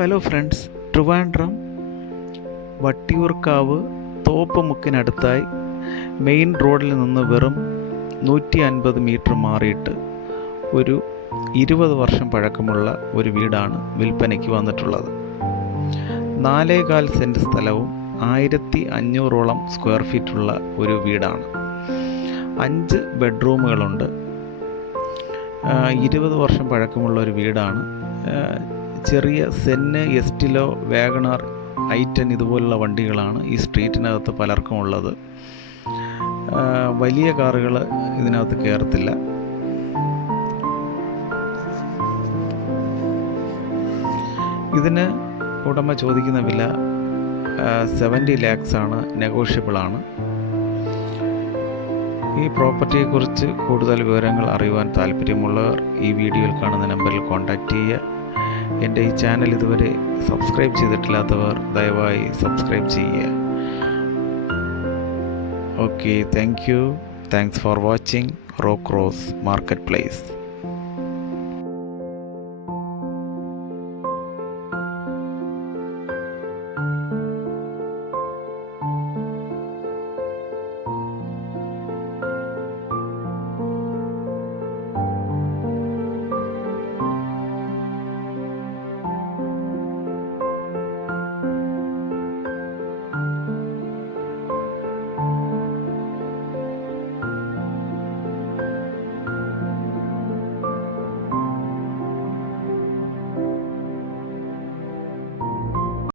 Hello friends, Trivandrum Vattiyoorkavu തോപ്പുമുക്കിനടുത്തായി main റോഡിൽ നിന്ന് വെറും 150 മീറ്റർ മാറിയിട്ട് ഒരു 20 വർഷം പഴക്കമുള്ള ഒരു വീടാണ് വിൽപ്പനയ്ക്ക് വന്നിട്ടുള്ളത്. 4.25 സെൻറ്റ് സ്ഥലവും 1500ഓളം സ്ക്വയർ ഫീറ്റുള്ള ഒരു വീടാണ്. 5 ബെഡ്റൂമുകളുണ്ട്. 20 വർഷം പഴക്കമുള്ള ഒരു വീടാണ്. ചെറിയ സെന്ന്, എസ്റ്റിലോ, വാഗണാർ, i10 ഇതുപോലുള്ള വണ്ടികളാണ് ഈ സ്ട്രീറ്റിനകത്ത് പലർക്കും ഉള്ളത്. വലിയ കാറുകൾ ഇതിനകത്ത് കയറത്തില്ല. ഇതിന് ഉടമ ചോദിക്കുന്ന വില 70 lakhs ആണ്, നെഗോഷ്യബിൾ ആണ്. ഈ പ്രോപ്പർട്ടിയെക്കുറിച്ച് കൂടുതൽ വിവരങ്ങൾ അറിയുവാൻ താല്പര്യമുള്ളവർ ഈ വീഡിയോയിൽ കാണുന്ന നമ്പറിൽ കോൺടാക്റ്റ് ചെയ്യുക. എൻ്റെ ഈ ചാനൽ ഇതുവരെ സബ്സ്ക്രൈബ് ചെയ്തിട്ടില്ലാത്തവർ ദയവായി സബ്സ്ക്രൈബ് ചെയ്യുക. Okay, thanks for watching rock rose market place.